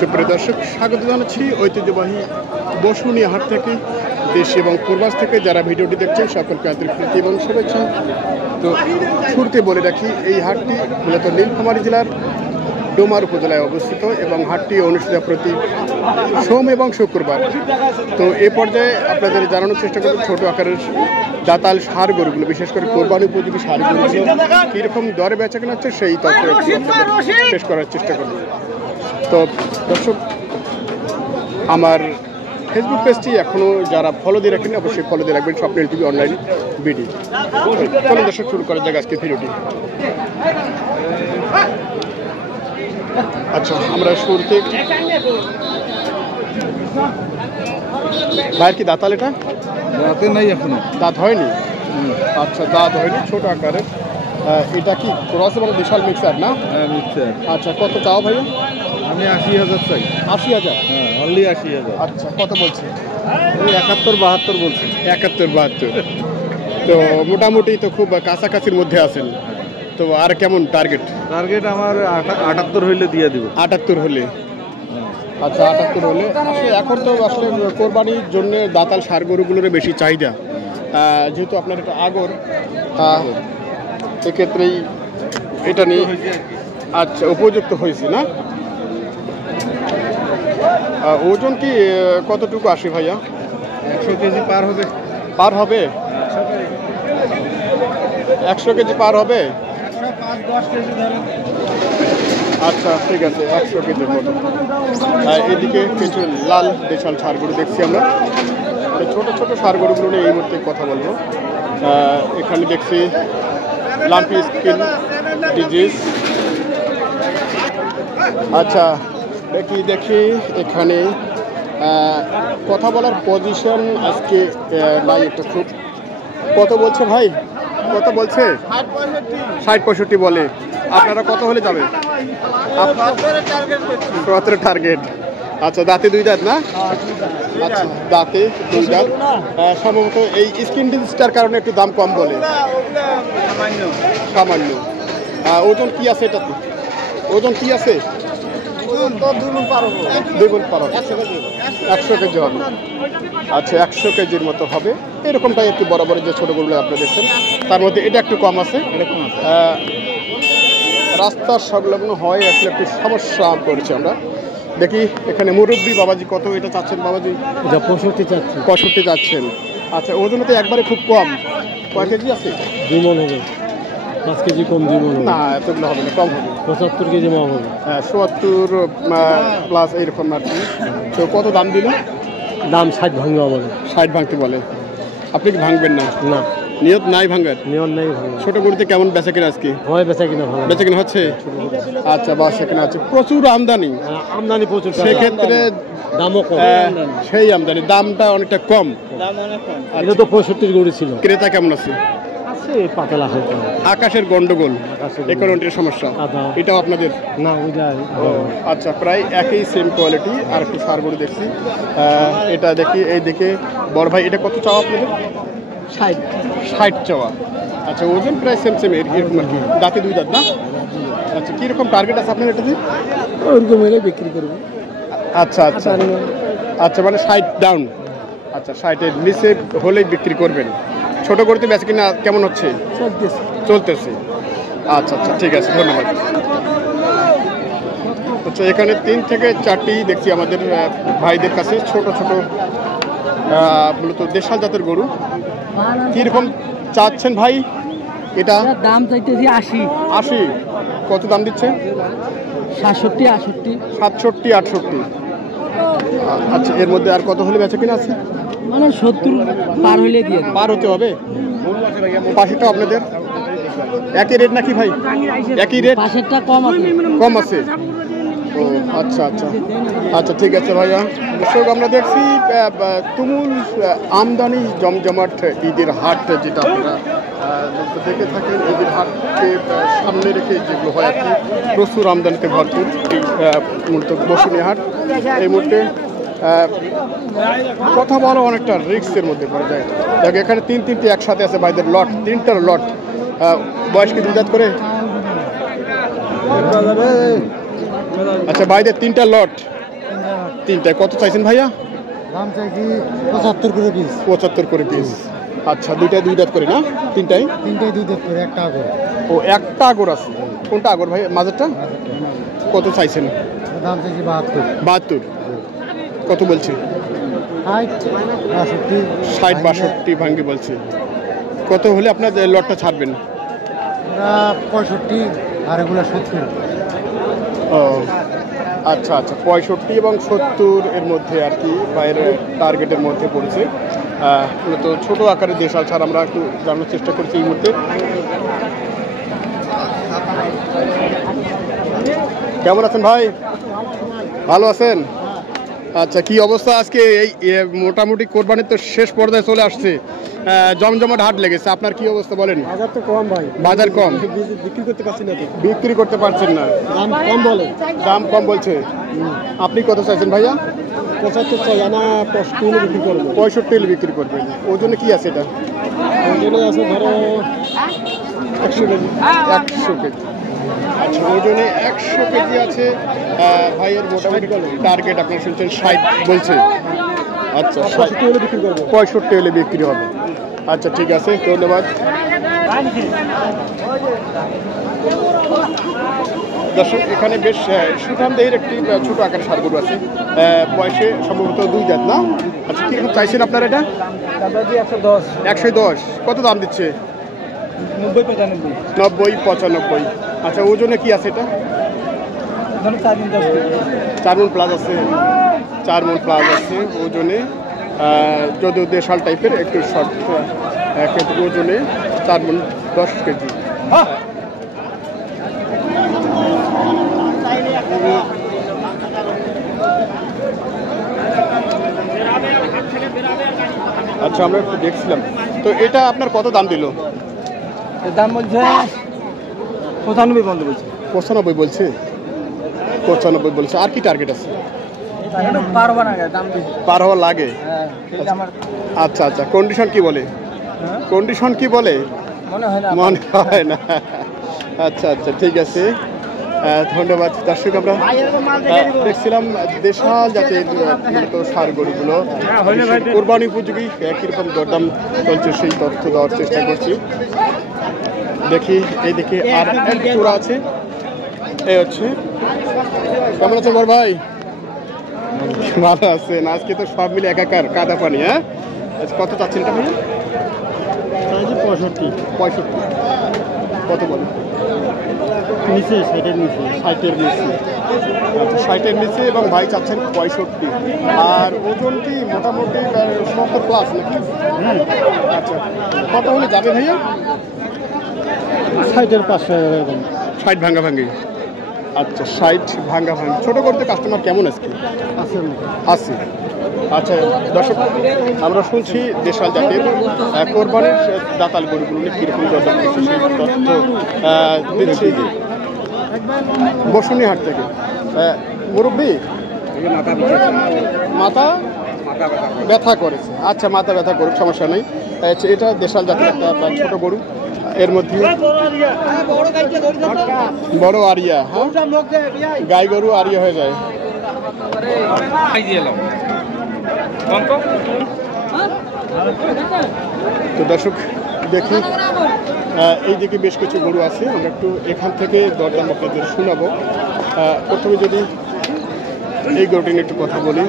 সুপ্রিয় দর্শক, স্বাগত জানাচ্ছি ঐতিহ্যবাহী বসুনিয়া হাট থেকে। দেশ এবং প্রবাস থেকে যারা ভিডিওটি দেখছেন সকলকে আন্তরিক প্রীতি এবং শুভেচ্ছা। তো শুরুতে বলে রাখি, এই হাটটি মূলত নীলফামারী জেলার ডোমার উপজেলায় অবস্থিত এবং হাটটি অনুষ্ঠিত প্রতি সোম এবং শুক্রবার। তো এ পর্যায়ে আপনাদের জানানোর চেষ্টা করব ছোট আকারের দাতাল ষাঁড় গরুগুলো, বিশেষ করে কোরবানি উপযোগী ষাঁড় গরুগুলো কীরকম দরে বেচা কেনা হচ্ছে সেই তথ্য পেশ করার চেষ্টা করব। তো দর্শক, আমার ফেসবুক পেজটি এখনও যারা ফলো দিয়ে রাখেন অবশ্যই ফলো দিয়ে রাখবেন, স্বপ্নের টিভি অনলাইন বিডি। চলুন দর্শক, শুরু করা যাক আজকে ভিডিওটি। আচ্ছা, আমরা শুরুতে ভাইয়ের কি দাঁতাল? এটা রাতে নাই, এখনো দাঁত হয়নি। আচ্ছা, দাঁত হয়নি, ছোট আকারের। এটা কি ক্রস এবং বিশাল মিক্সার না? হ্যাঁ, মিক্সার। আচ্ছা, কত চাও ভাইয়া? আমি 80,000 চাই। 80,000? হ্যাঁ, অনলি 80,000। আচ্ছা, কত বলছে? ওই 71-72 বলছি। 71-72। তো মোটামুটি তো খুব কাছাকাছির মধ্যে আছেন। তো আর কেমন টার্গেট? টার্গেট আমার 78 হইলে দিয়ে দিব। 78 হলে? আচ্ছা, 78 হলে। আসলে এখন তো আসলে কোরবানির জন্য দাতাল ষাঁড় গরুগুলোর বেশি চাহিদা, যেহেতু আপনার এটা আগর, সেক্ষেত্রেই এটা নিয়ে আচ্ছা উপযুক্ত হয়েছে না? ওজন কি কতটুকু আসে ভাইয়া? 100 কেজি পার হবে। পার হবে? 100 কেজি পার হবে? 105-10 কেজি ধরেন। আচ্ছা, ঠিক আছে, 100 কেজির মতো। এদিকে কিছু লাল দেশাল ষাঁড় গরু দেখছি আমরা। ছোট ছোট ষাঁড় গরুগুলো নিয়ে এই মুহূর্তে কথা বলবো। এখানে দেখছি লাম্পি স্কিন ডিজিজ। আচ্ছা, দেখি এখানে কথা বলার পজিশন আজকে নাই একটু খুব। কত বলছে ভাই? কত বলছে? 60-65 বলে। আপনারা কত হলে যাবে? 70 টার্গেট। আচ্ছা, দাঁতে 2 দাঁত না? আচ্ছা, দাঁতে 2 দাঁত। সম্ভবত এই স্কিন ডিজিজটার কারণে একটু দাম কম বলে। সামান্য। ওজন কি আছে এটাতে? ওজন কি আছে? 2 গুণ পার হবে। 100 কেজি হবে। আচ্ছা, 100 কেজির মতো হবে। এরকমটাই একটু বরাবর যে ছোটো গরুগুলো আপনারা দেখছেন, তার মধ্যে এটা একটু কম আছে। রাস্তার সংলগ্ন হয় আসলে একটু সমস্যা পড়েছে। আমরা দেখি এখানে মুরব্বী বাবাজি কত এটা চাচ্ছেন? বাবাজি 65 চাচ্ছি। 65 চাচ্ছেন। আচ্ছা, ওজন তো একবারে খুব কম। কয় কেজি আছে? 2 মণ হবে। 5 কেজি কম 2 মণ। না, এতগুলো হবে না, কম হবে। 75 কেজি মাল হবে। হ্যাঁ, 70 প্লাস এইরকম আর কি। তো কত দাম দিল? দাম 60 ভাঙবে আমাদের। 60 ভাঙতে বলে। আপনি কি ভাঙবেন না? না, নিয়ত নাই ভাঙার? নিয়ম নেই ভাঙবে। ছোট গরুতে কেমন বেচা কিনা আজকে? হয় বেচা কিনা ভালো। বেচা কিনা হচ্ছে? আচ্ছা, বেচা কিনা হচ্ছে। প্রচুর আমদানি, আমদানি প্রচুর, সেক্ষেত্রে দামও কম। সেই আমদানি, দামটা অনেকটা কম। এটা তো 65 গরু ছিল। ক্রেতা কেমন আছে? আছে পাতলা হালকা। আকাশের গন্ডগোল, ইকোনমির সমস্যা, এটাও আপনাদের? না, ওইটা। আচ্ছা, প্রায় একই সেম কোয়ালিটি। আর একটু ষাঁড় গরু দেখছি, এটা দেখি। এইদিকে বড় ভাই, এটা কত চাওয়া আপনাদের? 60 চাওয়া। আচ্ছা, ওজন প্রায় সেম এরকম আর কি। দাঁতে 2 দাঁত না? আচ্ছা, কীরকম টার্গেট আছে আপনার এটাতে? ওরকম হলে বিক্রি করবো। আচ্ছা আচ্ছা আচ্ছা, মানে 60 ডাউন। আচ্ছা, 60-এর নিচে হলেই বিক্রি করবেন। ছোট করতে বেচা কিনা কেমন হচ্ছে? চলতেছে। আচ্ছা আচ্ছা, ঠিক আছে, ধন্যবাদ। আচ্ছা, এখানে 3 থেকে 4টি দেখছি আমাদের ভাইদের কাছে, ছোট ছোট মূলত দেশাল জাতের গরু। কীরকম চাচ্ছেন ভাই এটা? দাম চাইতেছি 80। 80? কত দাম দিচ্ছে? 67-68। 67-68। আচ্ছা, এর মধ্যে আর কত হলে বেচা কিনা আছে? মানে 70 পার হইলে দিয়ে পার হতে হবে। পাশেরটা আপনাদের একই রেট নাকি ভাই? একই রেট? পাশেরটা কম আছে। কম আছে? ও আচ্ছা আচ্ছা আচ্ছা, ঠিক আছে ভাইয়া। দর্শক, আমরা দেখছি তুমুল আমদানি জমজমাট ঈদের হাট, যেটা আপনারা দেখে থাকেন। ঈদের হাটকে সামনে রেখে যেগুলো হয় আর কি, প্রচুর আমদানিতে ভরপুর এই মূলত বসুনিয়া হাট। এই মুহূর্তে কথা বলা অনেকটা রিস্কের মধ্যে পড়ে যায়। দেখ, এখানে 3-3টি একসাথে আছে ভাইদের লট, 3টার লট। বয়স কি 2 দাঁত করে? আচ্ছা, ভাইদের 3টা লট, তিনটায় কত চাইছেন ভাইয়া? দাম চাইছি 75 করে পিস। 75 করে পিস। আচ্ছা, দুইটায় দুই দাঁত করে না? তিনটায় তিনটায় দুই দাঁত করে, একটা আগর। ও, একটা আগর আছে। কোনটা আগর ভাই? মাঝেরটা? কত চাইছেন? দাম চাইছি 72। 72। কত বলছে? 60 62 ভাঙ্গি বলছে। কত হলে আপনার লটটা ছাড়বেন? 65 আর এগুলো 70। ও আচ্ছা আচ্ছা, 65 এবং 70 এর মধ্যে আর কি বাইরের টার্গেটের মধ্যে পড়েছে। তো ছোটো আকারের দেশাল ছাড় আমরা একটু জানার চেষ্টা করছি এই মুহূর্তে। কেমন আছেন ভাই? ভালো আছেন? আচ্ছা, কি অবস্থা আজকে? এই মোটামুটি কোরবানির তো শেষ পর্যায়ে চলে আসছে, জমজমাট হাট লেগেছে। আপনার কি অবস্থা বলেন? বাজার তো কম ভাই। বাজার কম, বিক্রি করতে পারছি না। বিক্রি করতে পারছেন না? দাম কম বলে। দাম কম বলছে। আপনি কত চাইছেন ভাইয়া? 75 চাই, আনা 65 বিক্রি করবো। 65 বিক্রি করবেন। ওজনে কি আছে এটা? ওজনে আছে ধরো 100 কেজি। 100 কেজি। আচ্ছা, ওজনে 100 কেজি আছে। ভাইয়ের মোটামুটি টার্গেট আপনার শুনছেন 60 বলছে। আচ্ছা, 65 হলে বিক্রি করবো। 65 হলে বিক্রি হবে। আচ্ছা, ঠিক আছে, ধন্যবাদ। দর্শক, এখানে বেশ সুঠামদেহের একটি ছোট আকারের ষাঁড় গরু আছে, বয়সে সম্ভবত 2 দাঁত না? আচ্ছা, কীরকম চাইছেন আপনার এটা? 110। 110। কত দাম দিচ্ছে? 90 95। 90 95। আচ্ছা, ওজনে কি আছে এটা? 4 মণ প্লাস আছে। 4 মণ প্লাস আছে ওজনে। যদিও দেশাল টাইপের, একটু শর্ট, কিন্তু ওজনে 4 মণ 10 কেজি। আচ্ছা, আমরা একটু দেখছিলাম তো, এটা আপনার কত দাম দিল? দাম বলছে 95 বন্ধ বলছে। 95 বলছে। 95 বলছে। আর কি টার্গেট আছে? পারবো না, দাম বেশি। পার হওয়া লাগে। আচ্ছা আচ্ছা, কন্ডিশন কি বলে? কন্ডিশন কি বলে? মনে হয় না। মনে হয় না। আচ্ছা আচ্ছা, ঠিক আছে, ধন্যবাদ। দর্শক, আমরা দেখছিলাম দেশাল জাতের মূলত ষাঁড় গরুগুলো কোরবানি উপযোগী কীরকম দরদাম চলছে সেই তথ্য দেওয়ার চেষ্টা করছি। দেখি এইদিকে আর এক জোড়া আছে। এই হচ্ছে। কেমন আছেন বড় ভাই? ভালো আছেন? আজকে তো সব মিলে একাকার কাদা পানি। হ্যাঁ, কত চাচ্ছেন এটা ভাইয়া? 65। কত বলেন? নিচে 60-এর নিচে। 60-এর নিচে। আচ্ছা, 60-এর নিচে এবং ভাই চাচ্ছেন 65। আর ওজন কি মোটামুটি 70 প্লাস নাকি? আচ্ছা, কত হলে যাবে ভাইয়া? 60-এর 500 এরকম। 60 ভাঙ্গা ভাঙ্গি। আচ্ছা, 60 ভাঙ্গা ভাঙ্গি। ছোটো করতে কাস্টমার কেমন আজকে আছে? আচ্ছা দর্শক, আমরা শুনছি দেশাল জাতের কোরবানির দাতাল গরুগুলো নিয়ে কীরকম দরদাম করছে সেই তথ্য দিচ্ছি বসুনিহাট থেকে। মুরব্বী, মাথা ব্যথা করেছে। আচ্ছা, মাথা ব্যথা করুক, সমস্যা নেই। এটা দেশাল জাতের একটা ছোট গরু, এর মধ্যে বড় আরিয়া। হ্যাঁ, গাই গরু আরিয়া হয়ে যায়। তো দর্শক, দেখি এইদিকে বেশ কিছু গরু আছে, আমরা একটু এখান থেকে দরদাম আপনাদের শোনাবো। প্রথমে যদি এই গরুটি নিয়ে একটু কথা বলি।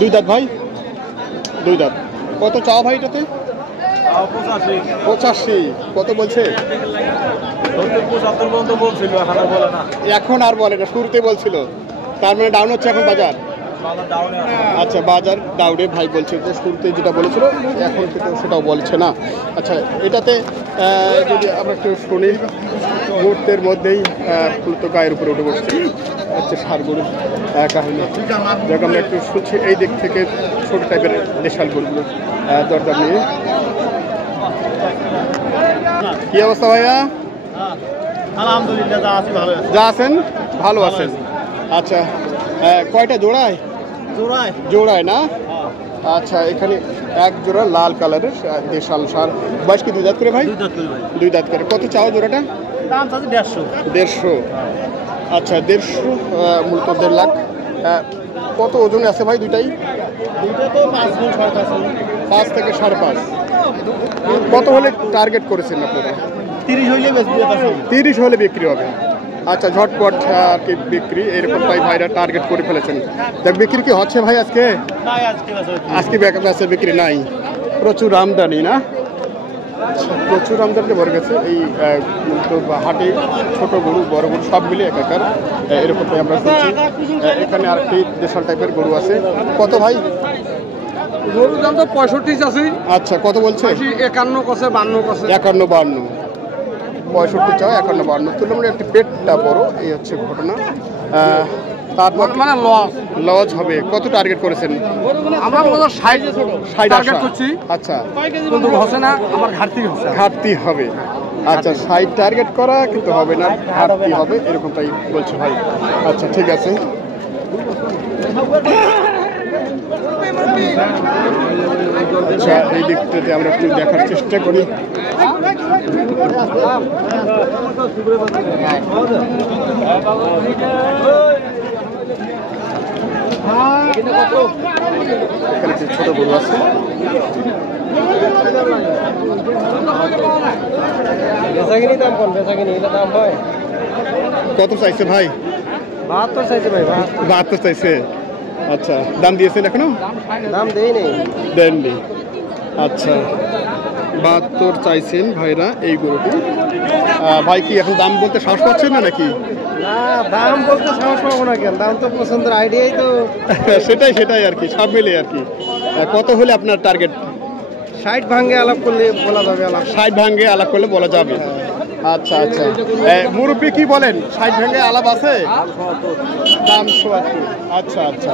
2 দাঁত ভাই? 2 দাঁত। কত চাও ভাই এটাতে? 85। কত বলছে? 75 পর্যন্ত বলছিল, এখন আর বলে না। এখন আর বলে না, শুরুতে বলছিল। তার মানে ডাউন হচ্ছে এখন বাজার? আচ্ছা, বাজার ডাউনে ভাই বলছে যে শুরুতে যেটা বলেছিল এখন কিন্তু সেটাও বলছে না। আচ্ছা, এটাতে যদি আমরা একটু শুনি, মুহূর্তের মধ্যেই তো গায়ের উপরে উঠে বসছে হচ্ছে ষাঁড় গরুর কাহিনী। যাকে আমরা একটু শুনছি এই দিক থেকে ছোট টাইপের দেশাল গরুগুলো দরদাম নিয়ে। কি অবস্থা ভাইয়া? আলহামদুলিল্লাহ, যা আছে ভালো আছে। যা আছেন ভালো আছেন। আচ্ছা, কয়টা জোড়ায়? জোড়ায় না? আচ্ছা, এখানে এক জোড়া লাল কালারের দেশাল ষাঁড়। বয়স কি 2 দাঁত করে ভাই? 2 দাঁত করে। কত চাও জোড়াটা? দাম আছে 150। আচ্ছা 150 মূলত 1.5 লাখ। কত ওজনে আছে ভাই দুইটাই? দুইটা তো 5 গুণ 5.5 5 থেকে 5.5। কত হলে টার্গেট করেছেন আপনারা? 30 হইলে বেচবো এটা সব। 30 হলে বিক্রি হবে। আচ্ছা ঝটপট আর কি বিক্রি এরকম ভাইরা টার্গেট করে ফেলেছেন। দেখ বিক্রি কি হচ্ছে ভাই আজকে? না আজকে আজকে বেচা বিক্রি নাই, প্রচুর আমদানি না? আচ্ছা, প্রচুর আমদানি ভরে গেছে এই হাটে। ছোট গরু বড় গরু সব মিলে একাকার এরকমটাই আমরা শুনছি। এখানে আরেকটি দেশাল টাইপের গরু আছে। কত ভাই? গরুর দাম তো 65 আছে। আচ্ছা কত বলছে? 51 কছে 52 কছে। 51 52। 65 চাও 51 52 তুলনামূলক একটি পেটটা বড়, এই হচ্ছে ঘটনা। তারপর মানে লজ হবে। কত টার্গেট করেছেন? আমরা মনে 60 টার্গেট করছি। আচ্ছা কিন্তু হচ্ছে না, আমার ঘাটতি হবে। আচ্ছা 60 টার্গেট করা কিন্তু হবে না, ঘাটতি হবে এরকমটাই বলছে ভাই। আচ্ছা ঠিক আছে। আচ্ছা এই দিকটাতে আমরা একটু দেখার চেষ্টা করি। এখানে একটি ছোট গরু আছে। বেচাকিনি দাম কোন? বেচাকিনি এটা দাম হয় কত চাইছে ভাই? 72 চাইছে ভাই। 72 চাইছে। আচ্ছা দাম দিয়েছেন এখনো? দাম দেই নেই। দেননি। আচ্ছা 72 চাইছেন ভাইরা এই গরুটি। ভাই কি এখন দাম বলতে সাহস পাচ্ছেন না নাকি? না দাম বলতে সাহস পাবো না কেন? দাম তো পছন্দের আইডিয়াই তো। সেটাই আর কি, সব মিলে আর কি। কত হলে আপনার টার্গেট? 60 ভাঙে আলাপ করলে বলা যাবে। 60 ভাঙে আলাপ করলে বলা যাবে। আচ্ছা আচ্ছা মুরব্বী কি বলেন? 60 ভাঙে আলাপ আছে? দাম ৭০। আচ্ছা আচ্ছা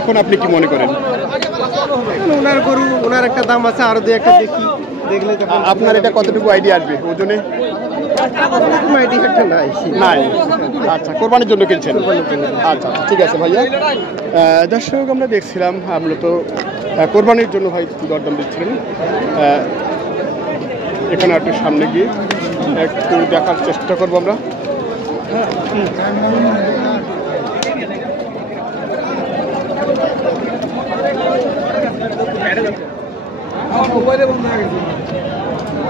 এখন আপনি কি মনে করেন? ওনার গরু, ওনার একটা দাম আছে, আরো দুই একটা দেখি, দেখলে তখন আপনার এটা কতটুকু আইডিয়া আসবে ওজনে? আইডিয়া একটা নাই। নাই। আচ্ছা কোরবানির জন্য কিনছেন? আচ্ছা ঠিক আছে ভাইয়া। দর্শক আমরা দেখছিলাম আমরা তো কোরবানির জন্য ভাই দরদাম দিচ্ছিলেন। এখানে একটু সামনে গিয়ে একটু দেখার চেষ্টা করবো আমরা।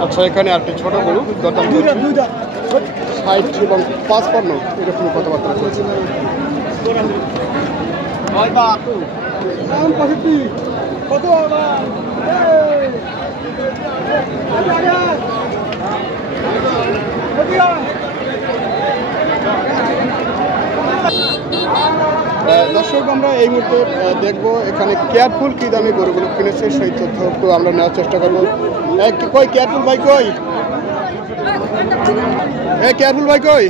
আচ্ছা এখানে একটি ছোট গরু দরদাম চলছে 60 এবং 55 এরকম কথাবার্তা চলছে। দর্শক আমরা এই মুহূর্তে দেখবো এখানে কেয়ারফুল কি দামে গরুগুলো কিনেছে সেই তথ্য একটু আমরা নেওয়ার চেষ্টা করবো। কই কেয়ারফুল ভাই কই? কেয়ারফুল ভাই কই?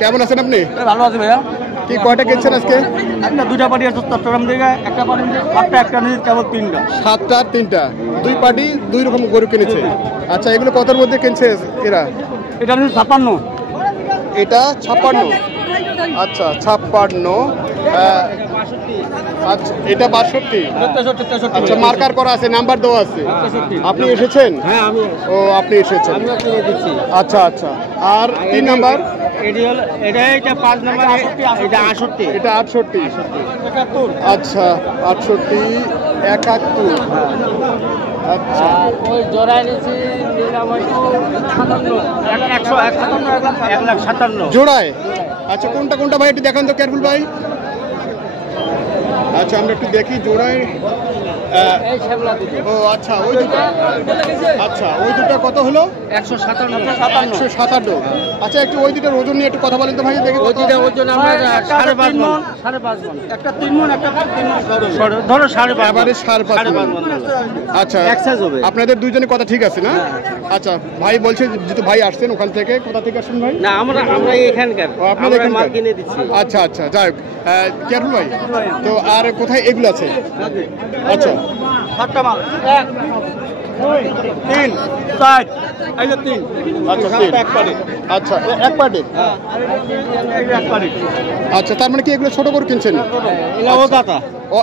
কেমন আছেন আপনি? ভালো আছে ভাইয়া। কি কয়টা কিনছেন আজকে? একটা দুইটা পার্টি আছে চট্টগ্রাম থেকে, একটা পার্টি একটা নিয়ে কেবল 3টা। 7টা 3টা, দুই পার্টি দুই রকম গরু কিনেছে। আচ্ছা এগুলো কতর মধ্যে কিনছে এরা? এটা নিয়ে 56। এটা 56। আচ্ছা 56। আচ্ছা এটা 62। আচ্ছা মার্কার করা আছে, নাম্বার দেওয়া আছে। আপনি এসেছেন? হ্যাঁ আমি। ও আপনি এসেছেন। আমিও কিনে দিচ্ছি। আচ্ছা আচ্ছা আর 3 নাম্বার? এটা 5 নাম্বার, এটা 68। এটা 68। আচ্ছা 68 71। আচ্ছা ওই জোড়ায় নিয়েছি নিলাম 157 জোড়ায়। আচ্ছা কোনটা কোনটা ভাই একটু দেখান তো কেয়ারফুল ভাই। আচ্ছা আমরা একটু দেখি জোড়ায়। ও আচ্ছা ওই দুটো। আচ্ছা ওই দুটো কত হলো? 157। আচ্ছা একটু ওই দুটোর ওজন নিয়ে একটু কথা বলেন তো ভাই দেখি। ওই দুটো ওজন আমরা 5.5 মণ। 5.5 মণ। একটা 3 মণ, একটা 3 মণ ধরো 5.5। এবারে 5.5 মণ। আচ্ছা আপনাদের দুইজনের কথা ঠিক আছে না? আচ্ছা ভাই বলছে যেহেতু ভাই আসছেন ওখান থেকে, কোথা থেকে আসছেন ভাই? না আমরা এখানকার। আপনাদের এখানকার কিনে দিচ্ছি। আচ্ছা আচ্ছা যাই হোক কেয়ারফুল ভাই তো আর কোথায় এগুলো আছে? আচ্ছা 7টা মাল 1 2 3 4 এই যে 3। আচ্ছা এক পার্টি। আচ্ছা এক পার্টি। এক পার্টি। আচ্ছা তার মানে কি এগুলো ছোট গরু কিনছেন? এলাও দাতা। ও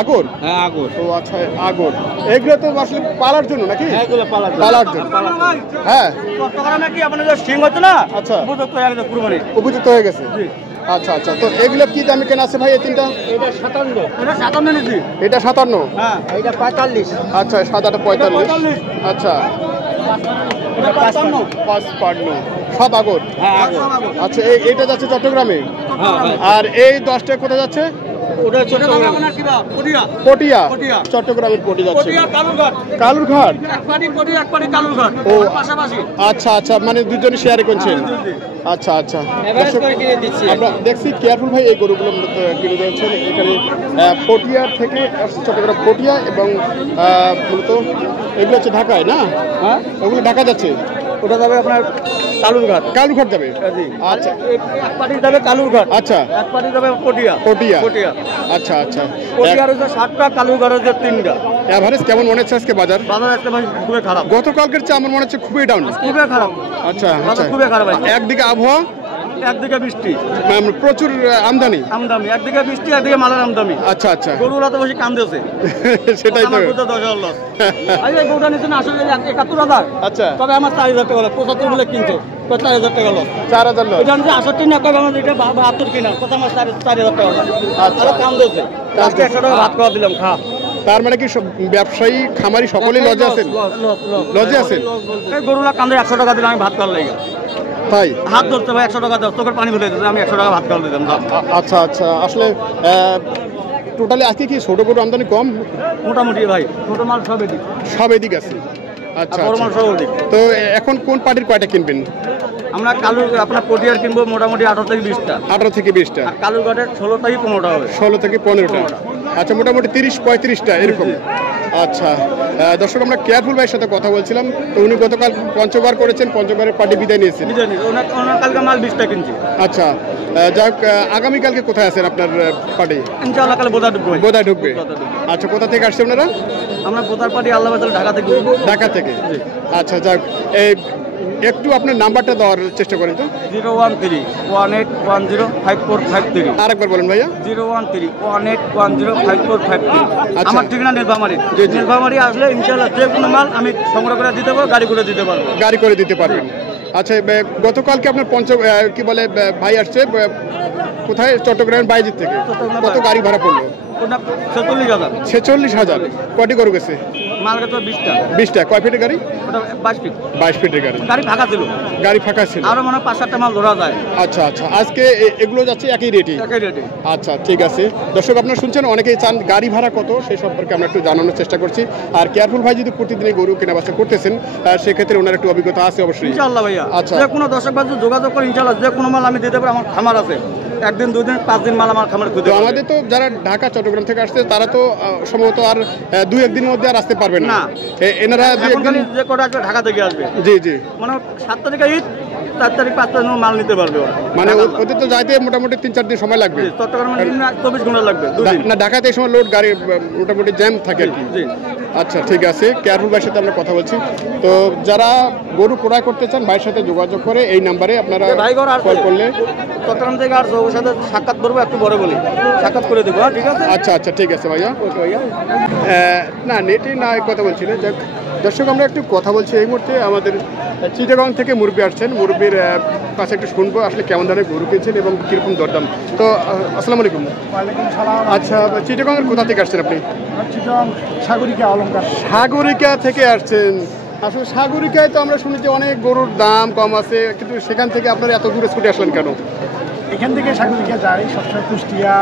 আগর? হ্যাঁ আগর। ও আচ্ছা আগর। এগুলো তো আসলে পালার জন্য নাকি? হ্যাঁ এগুলো পালার জন্য। হ্যাঁ চট্টগ্রামে কি আপনাদের সিং হচ্ছে না? আচ্ছা উপযুক্ত হয়ে গেছে কুরবানি। উপযুক্ত হয়ে গেছে। আচ্ছা আচ্ছা, তো এগুলো কি দামে কেনা আছে ভাই এই তিনটা? এটা 57। এটা 57 নিছি। এটা 57? হ্যাঁ এটা 45। আচ্ছা সাদাটা 45। আচ্ছা এটা 55। 55 সব আগর? হ্যাঁ আগর। আচ্ছা এইটা যাচ্ছে চট্টগ্রামে, হ্যাঁ আর এই 10টা কোথায় যাচ্ছে? ওটা চট্টগ্রামে কিবা পটিয়া। পটিয়া? পটিয়া। চট্টগ্রামের পটি যাচ্ছে। পটিয়া কালুরঘাট। কালুরঘাট? একবারই পটিয়া একবারই কালুরঘাট। ও পাশাপাশি। আচ্ছা আচ্ছা, মানে দুজনে শেয়ারে করছেন। আচ্ছা আচ্ছা, এভারেজ করে কিনে দিচ্ছি। আমরা দেখছি কেয়ারফুল ভাই এই গরুগুলো মূলত কিনে দিয়েছেন এখানে পটিয়া থেকে, চট্টগ্রাম পটিয়া, এবং মূলত এগুলো হচ্ছে ঢাকায় না? হ্যাঁ ওগুলো ঢাকা যাচ্ছে? ওটা যাবে আপনার কালুরঘাট। কালুরঘাট যাবে? আচ্ছা এক পার্টি যাবে কালুরঘাট। আচ্ছা, এক পার্টি যাবে পটিয়া। পটিয়া। পটিয়া। আচ্ছা আচ্ছা, পটিয়ার হচ্ছে 7টা, কালুরঘাট হচ্ছে 3টা। এভারেজ কেমন মনে হচ্ছে আজকে বাজার? বাজার একটা ভাই খুবই খারাপ। গতকালকের চেয়ে আমার মনে হচ্ছে খুবই ডাউন। খুবই খারাপ। আচ্ছা আচ্ছা, বাজার খুবই খারাপ। একদিকে আবহাওয়া, একদিকে বৃষ্টি, প্রচুর আমদানি। আমদামি, একদিকে বৃষ্টি, একদিকে মালের আমদামি। আচ্ছা আচ্ছা, গরুরা তো বেশি কামতেছে। সেটাই তো। 10,000 লস। আমি এই গরুটা নিচ্ছি না আসলে 71,000। আচ্ছা, তবে আমার 4,000 টাকা লস। 75 বলে কিনছে, 4,000 টাকা লস। 4,000 লস। এটা নিচ্ছে 68 না, কবে আমার এটা 72 কিনা, কথা আমার 4,000 টাকা লস। আচ্ছা, কাম দিয়েছে। আজকে 100 টাকা ভাত খাওয়া দিলাম, খা। তার মানে কি সব ব্যবসায়ী খামারি সকলেই লজে আছেন? লজে আছেন? এই গরুরা কান্দে 100 টাকা দিলাম আমি ভাত খাওয়ার লাগে। তাই? হাত ধরতে ভাই 100 টাকা দাও, চোখের পানি ফেলে দিতে, আমি 100 টাকা ভাত খাওয়া দিতাম। আচ্ছা আচ্ছা, আসলে টোটালি আজকে কি ছোট গরু আমদানি কম? মোটামুটি ভাই ছোট মাল সব এদিক, সব এদিক আছে। আচ্ছা বড় মাল আচ্ছা, সব ওদিক। তো এখন কোন পার্টির কয়টা কিনবেন? আমরা কালু আপনার পটিয়ার কিনবো মোটামুটি 18 থেকে 20টা। 18 থেকে 20টা। আর কালুরঘাটের 16 থেকে 15টা হবে। 16 থেকে 15টা। আচ্ছা, মোটামুটি 30-35টা এরকম। আচ্ছা, দর্শক আমরা কেয়ারফুল ভাইয়ের সাথে কথা বলছিলাম, তো উনি গতকাল পঞ্চগড় করেছেন, পঞ্চগড়ের পার্টি বিদায় নিয়েছেন। ওনার কালকে মাল 20টা কিনছি। আচ্ছা, যাক, আগামীকালকে কোথায় আছেন আপনার পার্টি? ইনশাআল্লাহ কালে বোধা ঢুকবে। বোধহয় ঢুকবে। আচ্ছা, কোথা থেকে আসছে আপনারা? আমরা বোধার পার্টি আল্লাহ ঢাকা থেকে। ঢাকা থেকে? আচ্ছা, যাক, এই একটু আপনার নাম্বারটা দেওয়ার চেষ্টা করেন তো। 013-1810-5453। আরেকবার বলেন ভাইয়া। 013-1810-5453। আচ্ছা। আমার ঠিকানা নীলফামারী। নীলফামারী আসলে ইনশাআল্লাহ যে কোনো মাল আমি সংগ্রহ করে দিতে পারবো, গাড়ি করে দিতে পারবো। গাড়ি করে দিতে পারবেন। আচ্ছা, গতকালকে আপনার কি বলে ভাই আসছে কোথায়? চট্টগ্রামের বাইজির থেকে। কত গাড়ি ভাড়া পড়লো? ওটা 46,000। 46,000। কয়টি গরু গেছে? মাল গেছে 20টা। 20টা। কয় ফিটের গাড়ি? ওটা 22 ফিট। 22 ফিটের গাড়ি। গাড়ি ফাঁকা ছিল। গাড়ি ফাঁকা ছিল। আরো মনে হয় 5-7টা মাল ধরা যায়। আচ্ছা আচ্ছা, আজকে এগুলো যাচ্ছে একই রেটে? একই রেটে। আচ্ছা, ঠিক আছে। দর্শক আপনারা শুনছেন, অনেকেই চান গাড়ি ভাড়া কত, সেই সম্পর্কে আমরা একটু জানানোর চেষ্টা করছি। আর কেয়ারফুল ভাই যদি প্রতিদিনই গরু কেনা বেচা করতেছেন, সেক্ষেত্রে ওনার একটু অভিজ্ঞতা আছে অবশ্যই। ইনশাআল্লাহ ভাইয়া। আচ্ছা, যে কোনো দর্শক বান্ধব যোগাযোগ করে ইনশাআল্লাহ যে কোনো মাল আমি দিতে পারবো। আমার খামার আছে, 1 দিন 2 দিন 5 দিন মাল আমার খামারে খুঁজে। আমাদের তো যারা ঢাকা চট্টগ্রাম থেকে আসছে তারা তো সম্ভবত আর 2-1 দিনের মধ্যে আর আসতে পারবেন না। এনারা যে কটা আসবে ঢাকা থেকে আসবে। জি জি, মানে 7 তারিখে ঈদ, 4 তারিখ 5 তারিখ মাল নিতে পারবে ওরা। মানে ওদের তো যাইতে মোটামুটি 3-4 দিন সময় লাগবে। চট্টগ্রামে 24 ঘন্টা লাগবে, 2 দিন। না, ঢাকাতে এই সময় লোড গাড়ি মোটামুটি জ্যাম থাকে আর কি। আচ্ছা, ঠিক আছে। কেয়ারফুল ভাইয়ের সাথে আমরা কথা বলছি। তো যারা গরু ক্রয় করতে চান ভাইয়ের সাথে যোগাযোগ করে এই নাম্বারে আপনারা কল করলে। চট্টগ্রাম থেকে আর ওর সাথে সাক্ষাৎ করবো, একটু বড় বলি সাক্ষাৎ করে দেবো। ঠিক আছে? আচ্ছা আচ্ছা, ঠিক আছে ভাইয়া। ওকে ভাইয়া। না, নেটে না কথা বলছি না। যাক, দর্শক আমরা একটু কথা বলছি। এই মুহূর্তে আমাদের চিটাগাং থেকে মুরব্বী আসছেন, মুরব্বীর কাছে একটু শুনবো আসলে কেমন ধরনের গরু কিনছেন এবং কীরকম দরদাম। তো আসসালামু আলাইকুম। ওয়ালাইকুম সালাম। আচ্ছা, চিটাগাংয়ের কোথা থেকে আসছেন আপনি? সাগরিকা অলঙ্কার। সাগরিকা থেকে আসছেন। আসলে সাগরিকায় তো আমরা শুনি যে অনেক গরুর দাম কম আছে, কিন্তু সেখান থেকে আপনারা এত দূরে ছুটে আসলেন কেন? এখান থেকে সাগরিকা যাই সবসময়, কুষ্টিয়া,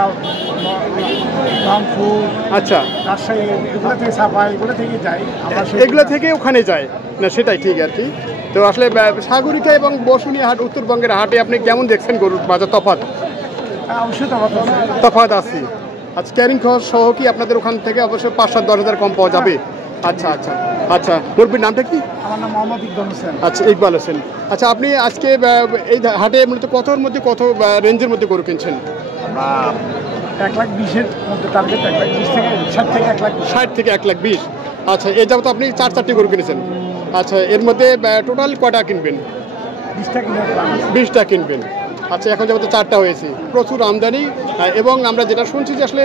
রংপুর, আচ্ছা, রাজশাহী, এগুলো থেকে সাফাই, এগুলো থেকে যাই আমরা। এগুলো থেকে ওখানে যায় না, সেটাই ঠিক আর কি। তো আসলে সাগরিকা এবং বসুনিয়া হাট, উত্তরবঙ্গের হাটে আপনি কেমন দেখছেন গরুর বাজার তফাৎ? অবশ্যই তফাৎ আছে। আচ্ছা, ক্যারিং খরচ সহ কি আপনাদের ওখান থেকে অবশ্যই 5-7-10 হাজার কম পাওয়া যাবে? আচ্ছা আচ্ছা আচ্ছা, মুরব্বীর নামটা কি? আমার নাম মোহাম্মদ ইকবাল হোসেন। আচ্ছা, ইকবাল হোসেন। আচ্ছা, আপনি আজকে এই হাটে মূলত কতর মধ্যে, কত রেঞ্জের মধ্যে গরু কিনছেন? আমরা 1,20,000-এর মধ্যে টার্গেট, 1,20,000 থেকে 60 থেকে 1,20,000। 60 থেকে 1,20,000। আচ্ছা, এই যাবত আপনি 4-4টি গরু কিনেছেন। আচ্ছা, এর মধ্যে টোটাল কয়টা কিনবেন? 20টা কিনে 20টা কিনবেন। আচ্ছা, এখন যাবত 4টা হয়েছে, প্রচুর আমদানি এবং আমরা যেটা শুনছি যে আসলে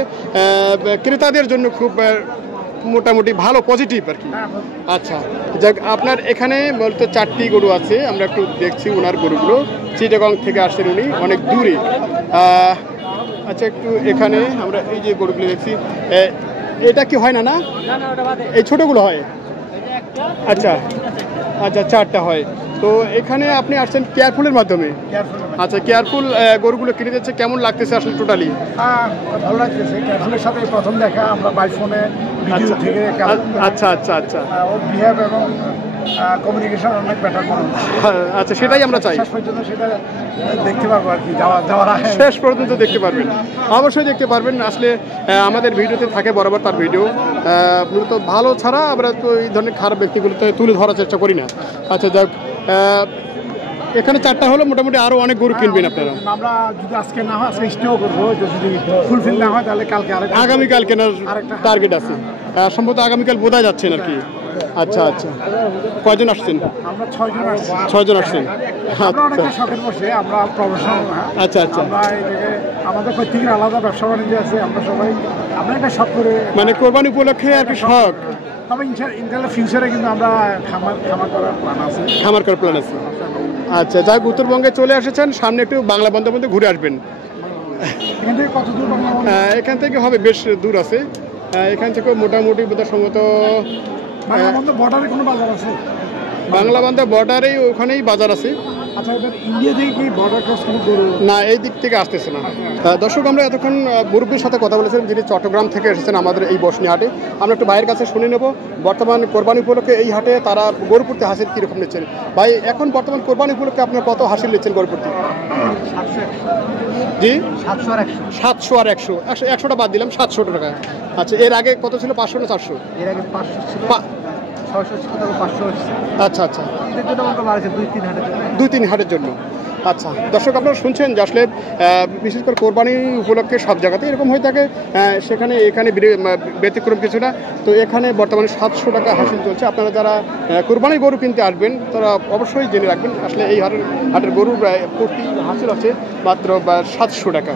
ক্রেতাদের জন্য খুব মোটামুটি ভালো, পজিটিভ আর কি। আচ্ছা, যাক, আপনার এখানে বলতে 4টি গরু আছে, আমরা একটু দেখছি ওনার গরুগুলো। চিটাগং থেকে আসছেন উনি, অনেক দূরে। আচ্ছা, একটু এখানে আমরা এই যে গরুগুলো দেখছি, এটা কি হয় না? না, এই ছোটগুলো হয়। আচ্ছা আচ্ছা, 4টা হয়। তো এখানে আপনি আসছেন কেয়ারফুলের মাধ্যমে। আচ্ছা, কেয়ারফুল গরুগুলো কিনে দিচ্ছে, কেমন লাগতেছে আসলে টোটালি? ভালো লাগতেছে। কেয়ারফুলের সাথে প্রথম দেখা আমরা বাই ফোনে ভিডিও থেকে। আচ্ছা আচ্ছা আচ্ছা, ওর বিহেভ এবং কমিউনিকেশন অনেক বেটার মনে হচ্ছে। আচ্ছা, সেটাই আমরা চাই। শেষ পর্যন্ত সেটা দেখতে পারবো আর কি, যাওয়ার আগে শেষ পর্যন্ত দেখতে পারবেন, অবশ্যই দেখতে পারবেন। আসলে আমাদের ভিডিওতে থাকে বরাবর তার ভিডিও, মূলত ভালো ছাড়া আমরা তো এই ধরনের খারাপ ব্যক্তিগুলোতে তুলে ধরার চেষ্টা করি না। আচ্ছা, যাক, এখানে 4টা হলো, মোটামুটি আরও অনেক গরু কিনবেন আপনারা। আমরা যদি আজকে না হয় আজকে স্টেও করবো, যদি ফুলফিল না হয় তাহলে কালকে আগামীকাল কেনার টার্গেট আছে। সম্ভবত আগামীকাল বোধহয় যাচ্ছেন আর কি। আচ্ছা আচ্ছা, কয়জন আসছেন? আমরা 6 জন আসছি। 6 জন আসছেন। আমরা অনেকটা শখের বসে, আমরা প্রফেশনাল না। আচ্ছা আচ্ছা, আমরা এই থেকে আমাদের প্রত্যেকের আলাদা ব্যবসা বাণিজ্য আছে। আমরা একটা শখ করে, মানে কোরবানি উপলক্ষে আর কি শখ। তবে ইনশাআল্লাহ ফিউচারে কিন্তু আমরা খামার করার প্ল্যান আছে। খামার করার প্ল্যান আছে। আচ্ছা, যাই, উত্তরবঙ্গে চলে এসেছেন, সামনে একটু বাংলা বন্ধের মধ্যে ঘুরে আসবেন। এখান থেকে কত দূর? এখান থেকে হবে বেশ দূর আছে, এখান থেকে মোটামুটি বোধহয় সম্ভবত বর্ডারে কোনো বাজার আছে? বাংলা বান্ধা বর্ডারেই, ওখানেই বাজার আছে। আচ্ছা, এবার ইন্ডিয়া থেকে কি বর্ডার ক্রস কোনো গরু? না, এই দিক থেকে আসতেছে না। দর্শক, আমরা এতক্ষণ মুরব্বীর সাথে কথা বলেছিলাম, যিনি চট্টগ্রাম থেকে এসেছেন আমাদের এই বসনি হাটে। আমরা একটু ভাইয়ের কাছে শুনে নেব বর্তমান কোরবানি উপলক্ষে এই হাটে তারা গরু প্রতি হাসিল কীরকম নিচ্ছেন। ভাই, এখন বর্তমান কোরবানি উপলক্ষে আপনার কত হাসিল নিচ্ছেন গরু প্রতি? 700 জি, 700 আর 100। 700 আর 100, 100টা বাদ দিলাম, 700 টাকা। আচ্ছা, এর আগে কত ছিল? 500 না 400? এর আগে 500 ছিল, 600 ছিল, তারপর 500 হচ্ছে। আচ্ছা আচ্ছা, এর জন্য আমরা বাড়াচ্ছি 2-3 হাটের জন্য। 2-3 হাটের জন্য। আচ্ছা, দর্শক, আপনারা শুনছেন যে আসলে বিশেষ করে কোরবানি উপলক্ষে সব জায়গাতে এরকম হয়ে থাকে, সেখানে এখানে ব্যতিক্রম কিছু না। তো এখানে বর্তমানে 700 টাকা হাসিল চলছে। আপনারা যারা কোরবানি গরু কিনতে আসবেন তারা অবশ্যই জেনে রাখবেন আসলে এই হাটের গরুর প্রতি হাসিল আছে মাত্র 700 টাকা।